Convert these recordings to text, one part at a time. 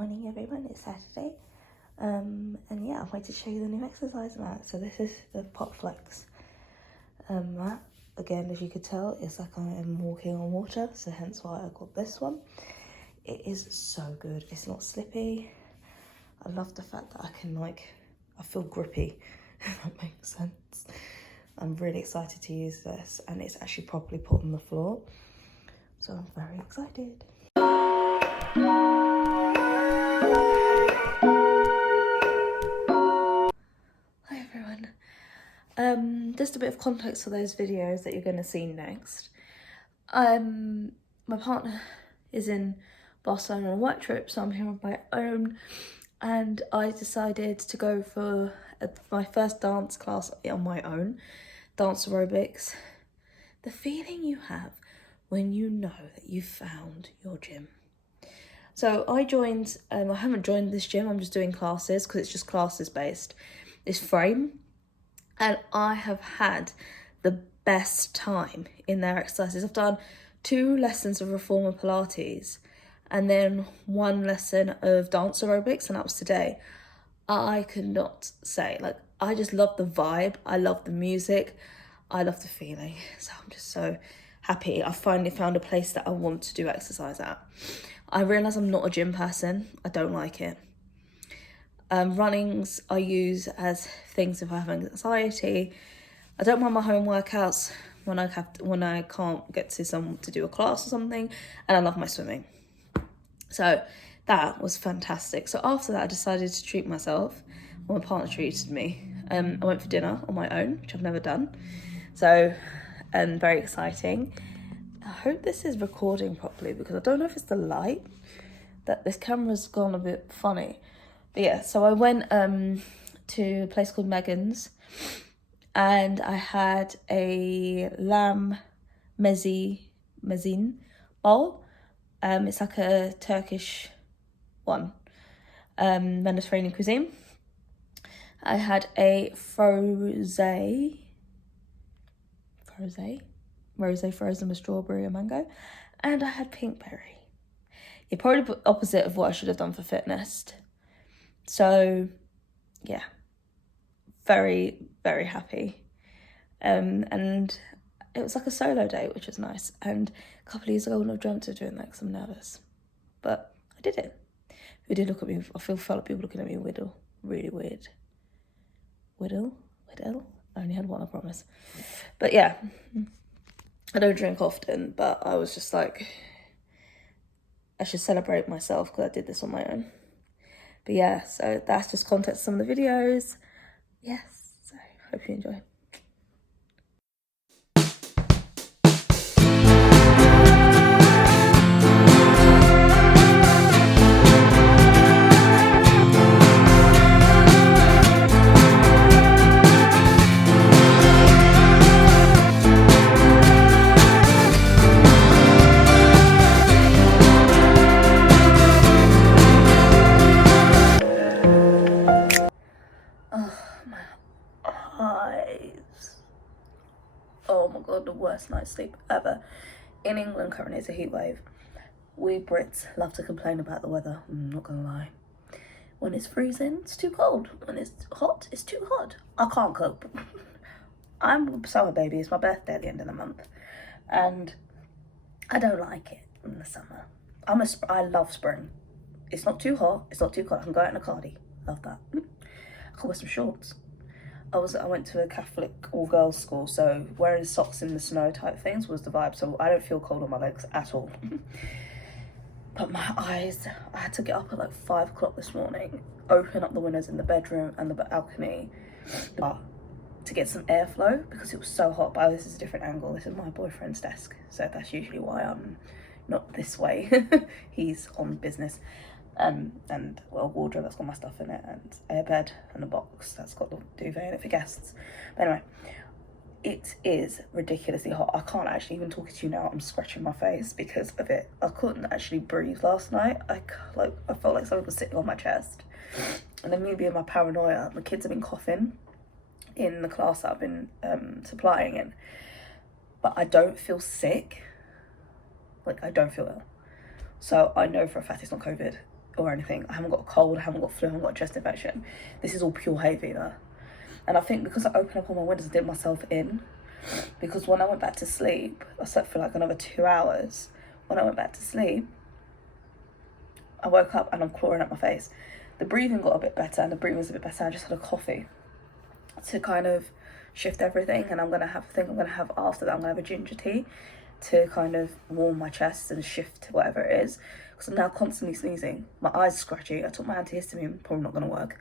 morning everyone, it's Saturday. And yeah, I wanted to show you the new exercise mat. So this is the Pot Flex mat. Again, as you could tell, it's like I am walking on water, so hence why I got this one. It is so good. It's not slippy. I love the fact that I can I feel grippy, if that makes sense. I'm really excited to use this, and it's actually properly put on the floor. So I'm very excited. Hi everyone. Just a bit of context for those videos that you're going to see next. My partner is in Barcelona on a work trip, so I'm here on my own, and I decided to go for my first dance class on my own, dance aerobics. The feeling you have when you know that you've found your gym. So I joined, I haven't joined this gym, I'm just doing classes because it's just classes based. It's frame, and I have had the best time in their exercises. I've done 2 lessons of Reformer Pilates and then 1 lesson of dance aerobics, and that was today. I could not say, I just love the vibe, I love the music, I love the feeling. So I'm just so happy I finally found a place that I want to do exercise at. I realise I'm not a gym person, I don't like it. Runnings I use as things if I have anxiety. I don't mind my home workouts when I can't get to do a class or something, and I love my swimming. So that was fantastic. So after that I decided to treat myself. Well, my partner treated me. I went for dinner on my own, which I've never done. So, very exciting. I hope this is recording properly because I don't know if it's the light, that this camera's gone a bit funny. But yeah, so I went to a place called Megan's, and I had a lamb mezine bowl. It's like a Turkish one, Mediterranean cuisine. I had a rosé frozen with strawberry and mango, and I had pink berry. Yeah, probably the opposite of what I should have done for fitness. So yeah, very, very happy. And it was like a solo date, which was nice. And a couple of years ago I wouldn't have dreamt of doing that because I'm nervous. But I did it. Who did look at me? I felt like people looking at me really weird. Whittle? I only had one, I promise. But yeah, I don't drink often, but I was just like, I should celebrate myself because I did this on my own. But yeah, so that's just context to some of the videos. Yes, so hope you enjoy. Oh my god, the worst night's sleep ever. In England currently it's a heat wave. We Brits love to complain about the weather, I'm not gonna lie. When it's freezing, it's too cold. When it's hot, it's too hot. I can't cope. I'm a summer baby, it's my birthday at the end of the month. And I don't like it in the summer. I love spring. It's not too hot, it's not too cold. I can go out in a cardi, love that. I can wear some shorts. I went to a Catholic all-girls school, so wearing socks in the snow type things was the vibe, so I don't feel cold on my legs at all. But my eyes, I had to get up at like 5 o'clock this morning, open up the windows in the bedroom and the balcony to get some airflow because it was so hot. But this is a different angle. This is my boyfriend's desk, so that's usually why I'm not this way. He's on business. And well, a wardrobe that's got my stuff in it, and a bed and a box that's got the duvet in it for guests. But anyway, it is ridiculously hot. I can't actually even talk to you now. I'm scratching my face because of it. I couldn't actually breathe last night. I felt like someone was sitting on my chest. And then me being my paranoia, my kids have been coughing in the class that I've been supplying in, but I don't feel sick. I don't feel ill. So I know for a fact it's not COVID. or anything. I haven't got a cold, I haven't got flu, I haven't got a chest infection. This is all pure hay fever. And I think because I opened up all my windows, I did myself in. Because when I went back to sleep, I slept for like another 2 hours. When I went back to sleep, I woke up and I'm clawing at my face. The breathing got a bit better, and the breathing was a bit better. I just had a coffee to kind of shift everything, and I'm gonna have after that, I'm gonna have a ginger tea to kind of warm my chest and shift whatever it is, because I'm now constantly sneezing. My eyes are scratchy. I took my antihistamine, probably not gonna work,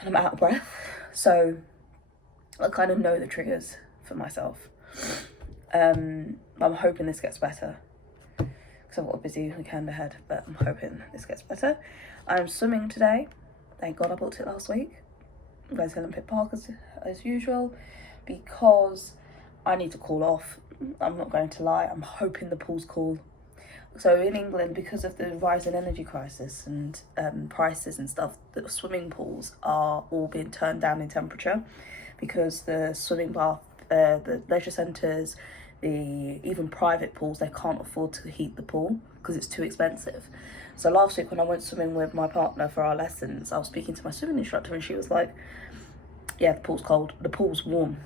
and I'm out of breath. So I kind of know the triggers for myself. I'm hoping this gets better, because I've got a busy weekend ahead, but I'm hoping this gets better. I'm swimming today. Thank God I booked it last week. I'm going to Olympic Park as usual, because I need to cool off. I'm not going to lie, I'm hoping the pool's cool. So in England, because of the rise in energy crisis and prices and stuff, the swimming pools are all being turned down in temperature, because the swimming bath, the leisure centres, even private pools, they can't afford to heat the pool because it's too expensive. So last week when I went swimming with my partner for our lessons, I was speaking to my swimming instructor, and she was like, yeah, the pool's cold, the pool's warm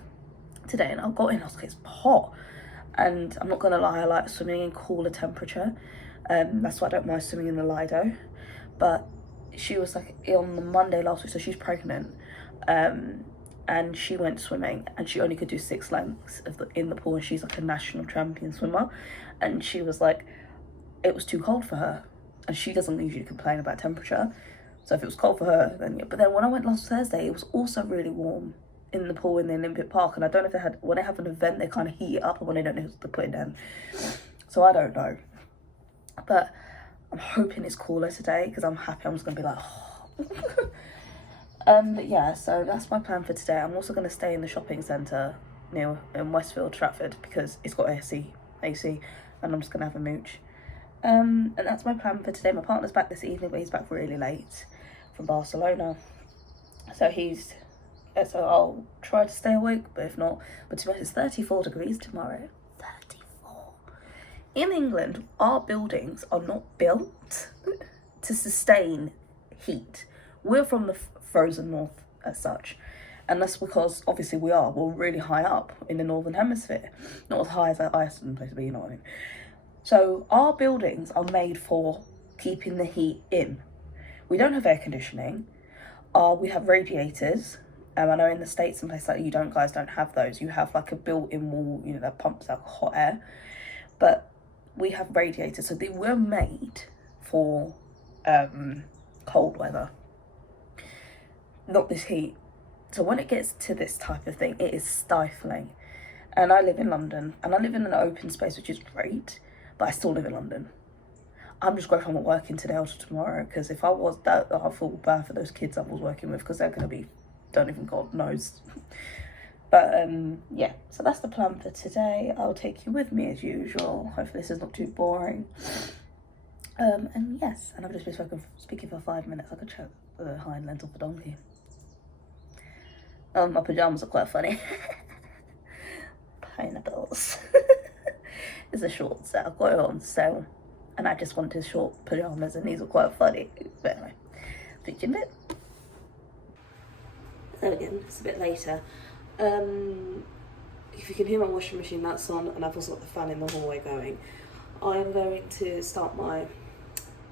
today. And I got in, I was like, it's hot. And I'm not gonna lie, I like swimming in cooler temperature. That's why I don't mind swimming in the Lido. But she was like, on the Monday last week, so she's pregnant, and she went swimming, and she only could do 6 lengths in the pool, and she's like a national champion swimmer. And she was like, it was too cold for her, and she doesn't usually complain about temperature. So if it was cold for her, then yeah. But then when I went last Thursday, it was also really warm in the pool in the Olympic Park. And I don't know if when they have an event, they kind of heat it up, or when they don't know to put it down. So I don't know. But I'm hoping it's cooler today, because I'm happy. I'm just going to be like, oh. But yeah, so that's my plan for today. I'm also going to stay in the shopping centre in Westfield, Stratford, because it's got AC, and I'm just going to have a mooch. And that's my plan for today. My partner's back this evening, but he's back really late from Barcelona. So I'll try to stay awake, but if not, but to be honest, it's 34 degrees tomorrow. 34. In England, our buildings are not built to sustain heat. We're from the frozen north as such. And that's because, obviously, we're really high up in the northern hemisphere. Not as high as Iceland place to be, you know what I mean? So our buildings are made for keeping the heat in. We don't have air conditioning. We have radiators. I know in the States and places like you guys don't have those. You have like a built-in wall, that pumps out hot air. But we have radiators, so they were made for cold weather, not this heat. So when it gets to this type of thing, it is stifling. And I live in London, and I live in an open space, which is great, but I still live in London. I'm just grateful I'm not working today or tomorrow, because if I was that, I feel bad for those kids I was working with, because they're going to be, don't even God knows. But yeah, so that's the plan for today. I'll take you with me as usual. Hopefully this is not too boring. And yes, and I've just been speaking for 5 minutes. I could chat the hind legs off a donkey. My pyjamas are quite funny. Pineapples. It's a short set. I've got it on sale, and I just wanted short pyjamas, and these are quite funny. But anyway, speak to you in a bit. So again, it's a bit later. If you can hear my washing machine, that's on, and I've also got the fan in the hallway going. I am going to start my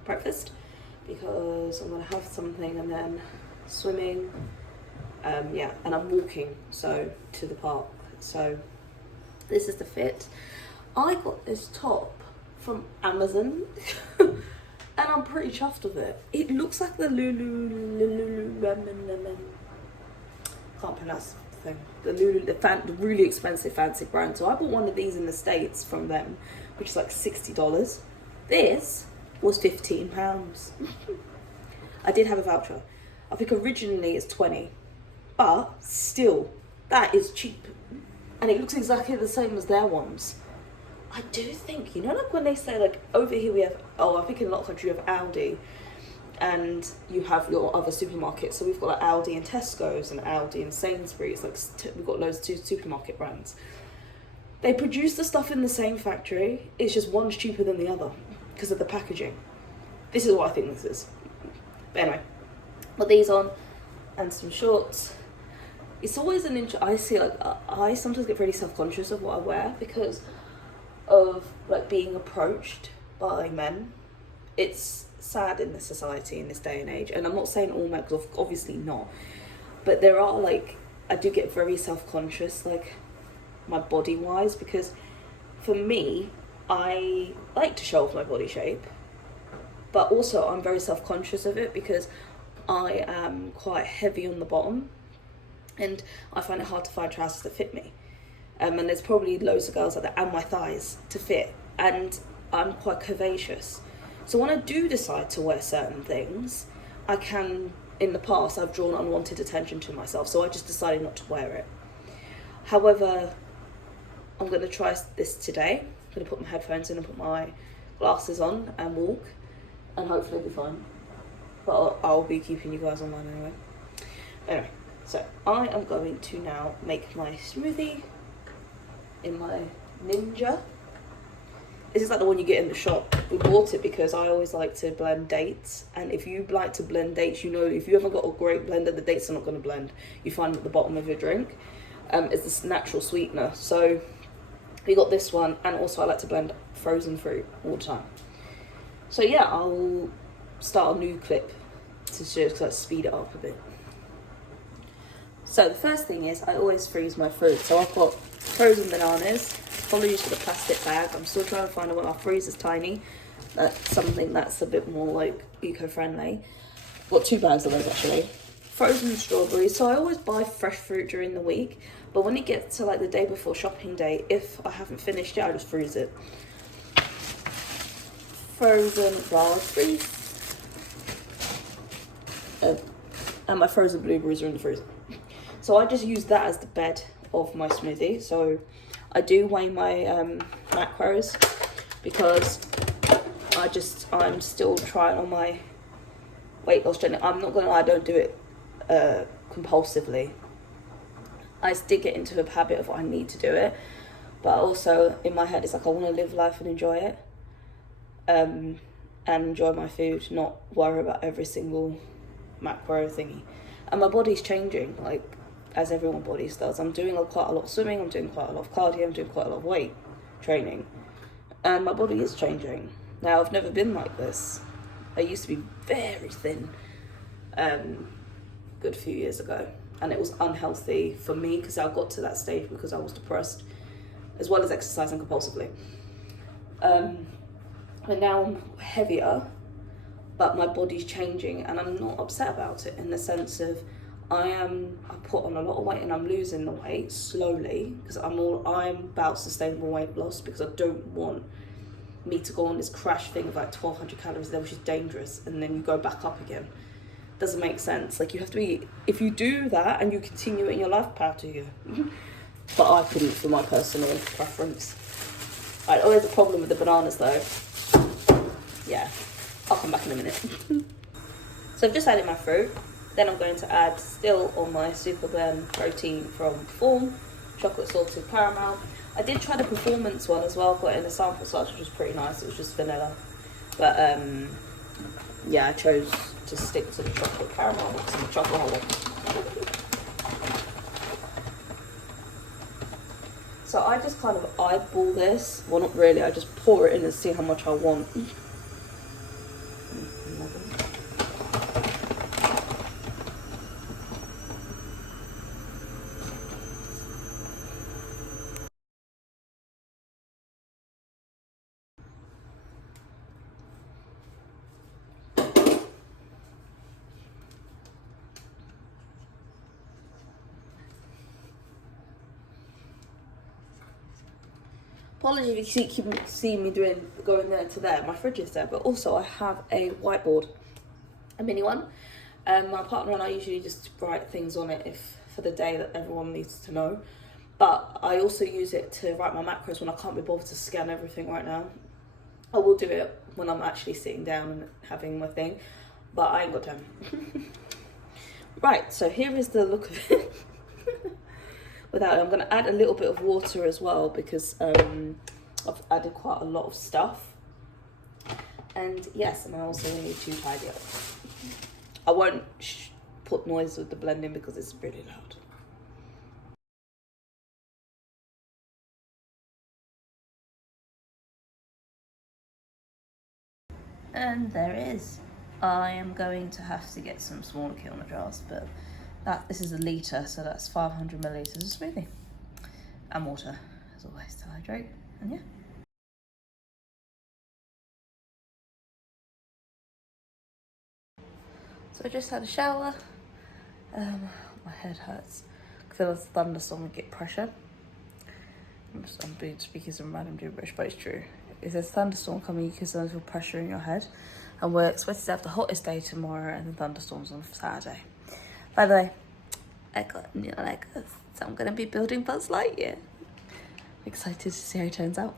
breakfast, because I'm going to have something, and then swimming. Yeah, and I'm walking to the park. So this is the fit. I got this top from Amazon and I'm pretty chuffed with it. It looks like the Lululemon. Can't pronounce the thing. The really expensive fancy brand. So I bought one of these in the States from them, which is like $60. This was £15. I did have a voucher. I think originally it's 20, but still, that is cheap. And it looks exactly the same as their ones. I do think, like when they say, like, over here we have, I think in a lot of countries you have Aldi, and you have your other supermarkets. So we've got like Aldi and Tesco's, and Aldi and Sainsbury's. Like we've got loads of supermarket brands. They produce the stuff in the same factory. It's just one's cheaper than the other because of the packaging. This is what I think this is. But anyway, put these on and some shorts. It's always I see, like, I sometimes get really self-conscious of what I wear because of, like, being approached by men. It's sad in this society, in this day and age, and I'm not saying all men, because obviously not, but there are, like, I do get very self-conscious, like, my body wise, because for me, I like to show off my body shape, but also I'm very self-conscious of it because I am quite heavy on the bottom and I find it hard to find trousers that fit me, and there's probably loads of girls like that, and my thighs to fit, and I'm quite curvaceous. So when I do decide to wear certain things, I can, in the past, I've drawn unwanted attention to myself, so I just decided not to wear it. However, I'm going to try this today. I'm going to put my headphones in and put my glasses on and walk, and hopefully it'll be fine. But I'll be keeping you guys online anyway. Anyway, so I am going to now make my smoothie in my Ninja. This is like the one you get in the shop. We bought it because I always like to blend dates. And if you like to blend dates, you know, if you haven't got a great blender, the dates are not going to blend. You find them at the bottom of your drink. It's this natural sweetener. So we got this one. And also I like to blend frozen fruit all the time. So yeah, I'll start a new clip to just like speed it up a bit. So the first thing is I always freeze my fruit. So I've got frozen bananas. Apologies for the plastic bag. I'm still trying to find one. Our freezer's tiny. That's something that's a bit more like eco-friendly. Got 2 bags of those actually. Frozen strawberries. So I always buy fresh fruit during the week, but when it gets to like the day before shopping day, if I haven't finished it, I just freeze it. Frozen raspberries. And my frozen blueberries are in the freezer. So I just use that as the bed of my smoothie. So I do weigh my macros because I'm still trying on my weight loss journey. I'm not gonna lie, I don't do it compulsively. I did get into a habit of I need to do it, but also in my head it's like I want to live life and enjoy it, and enjoy my food, not worry about every single macro thingy. And my body's changing, like, as everyone's body does. I'm doing quite a lot of swimming, I'm doing quite a lot of cardio, I'm doing quite a lot of weight training, and my body is changing. Now, I've never been like this. I used to be very thin good few years ago, and it was unhealthy for me because I got to that stage because I was depressed as well as exercising compulsively. But now I'm heavier, but my body's changing, and I'm not upset about it in the sense of I put on a lot of weight and I'm losing the weight slowly because I'm about sustainable weight loss, because I don't want me to go on this crash thing of like 1,200 calories a day, which is dangerous, and then you go back up again. Doesn't make sense. Like, you have to be, if you do that and you continue it in your life, power to you. But I couldn't for my personal preference. Right, always a problem with the bananas though. Yeah, I'll come back in a minute. So I've just added my fruit. Then I'm going to add, still on my Super Blend protein from Form, chocolate salted caramel. I did try the performance one as well, got it in a sample size, which was pretty nice. It was just vanilla. But yeah, I chose to stick to the chocolate caramel, some chocolate hollow. So I just kind of eyeball this. Well, not really, I just pour it in and see how much I want. Apologies if you keep seeing me going there to there. My fridge is there, but also I have a whiteboard, a mini one. My partner and I usually just write things on it for the day that everyone needs to know. But I also use it to write my macros when I can't be bothered to scan everything right now. I will do it when I'm actually sitting down and having my thing, but I ain't got time. Right, so here is the look of it. Without it, I'm going to add a little bit of water as well because I've added quite a lot of stuff. And yes, and I also need to tidy up. I won't put noise with the blending because it's really loud. And there it is. I am going to have to get some smaller kilner jars, but this is a litre, so that's 500 millilitres of smoothie. And water, as always, to hydrate. And yeah. So I just had a shower. My head hurts. I feel like a thunderstorm and get pressure. I'm being speaking some random gibberish, but it's true. If there's a thunderstorm coming, you can sometimes feel pressure in your head. And we're expected to have the hottest day tomorrow and then thunderstorms on Saturday. By the way, I got new Legos, so I'm going to be building Buzz Lightyear. Excited to see how it turns out.